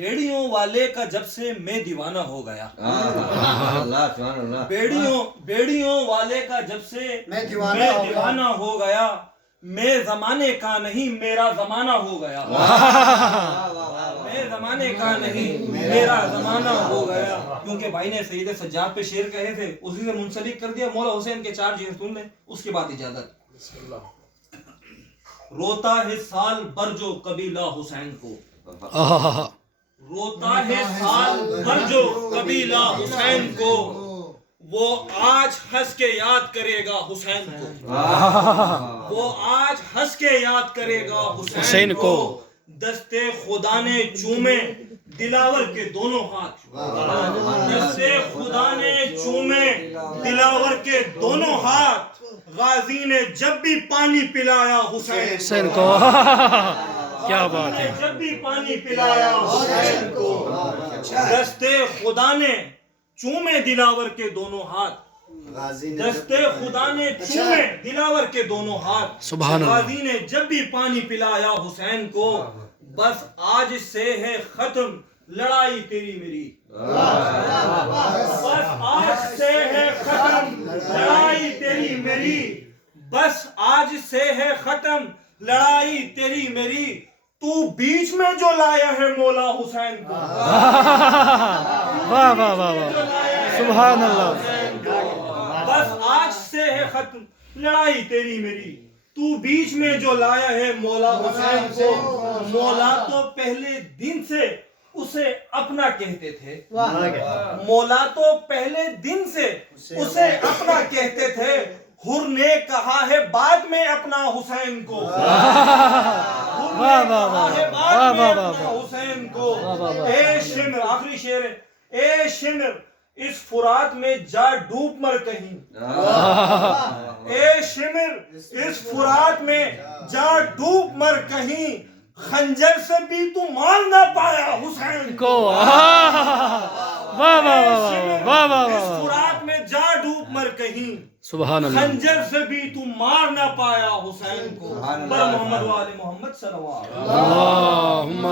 بیڑیوں والے کا جب سے میں دیوانہ ہو گیا، اللہ سبحان اللہ، بیڑیوں والے کا جب سے میں دیوانہ ہو گیا، میں زمانے کا نہیں میرا زمانہ ہو گیا، میں زمانے کا نہیں میرا زمانہ ہو گیا. کیونکہ بھائی نے سید سجاد پہ شعر کہے تھے، اسی سے منسلک کر دیا. مولا حسین کے 4 چیزیں سن لیں، اس کے بعد اجازت. روتا ہے سال بھر جو قبیلہ حسین کو، روتا ہے سال بھر جو قبیلہ حسین کو، وہ آج ہنس کے یاد کرے گا حسین کو، وہ آج ہنس کے یاد کرے گا حسین کو. دستے خدا نے چومے دلاور کے دونوں ہاتھ، دستے خدا نے چومے دلاور کے دونوں ہاتھ، غازی نے جب بھی پانی پلایا حسین کو، کیا بات ہے، جب بھی پانی پلایا حسین کو. دستے خدا نے چومے دلاور کے دونوں ہاتھ، دستے خدا نے چومے دلاور کے دونوں ہاتھ، سبحان اللہ. غازی نے جب بھی پانی پلایا حسین کو. بس آج سے ہے ختم لڑائی تیری میری، بس آج سے ہے ختم لڑائی تیری میری، بس آج سے ہے ختم لڑائی تیری میری. تو بیچ میں جو لایا ہے مولا حسین کو، واہ واہ واہ واہ، سبحان اللہ. بس آج سے ہے ختم لڑائی تیری میری، تو بیچ میں جو لایا ہے مولا حسین کو. مولا تو پہلے دن سے اسے اپنا کہتے تھے، مولا تو پہلے دن سے اسے اپنا کہتے تھے. حر نے کہا ہے بعد میں اپنا حسین کو، حسین کو. اے شمر، آخری شعر ہے. اے شمر اس فرات میں جا ڈوب مر کہیں، اے شمر اس فرات میں جا ڈوب مر کہیں، خنجر سے بھی تو مار نہ پایا حسین کو. واہ واہ واہ واہ واہ، اس فرات میں جا ڈوب مر کہیں، سبحان اللہ. خنجر سے بھی تو مار نہ پایا حسین کو. پر محمد و آل محمد صلی اللہ علیہ وسلم. اللہم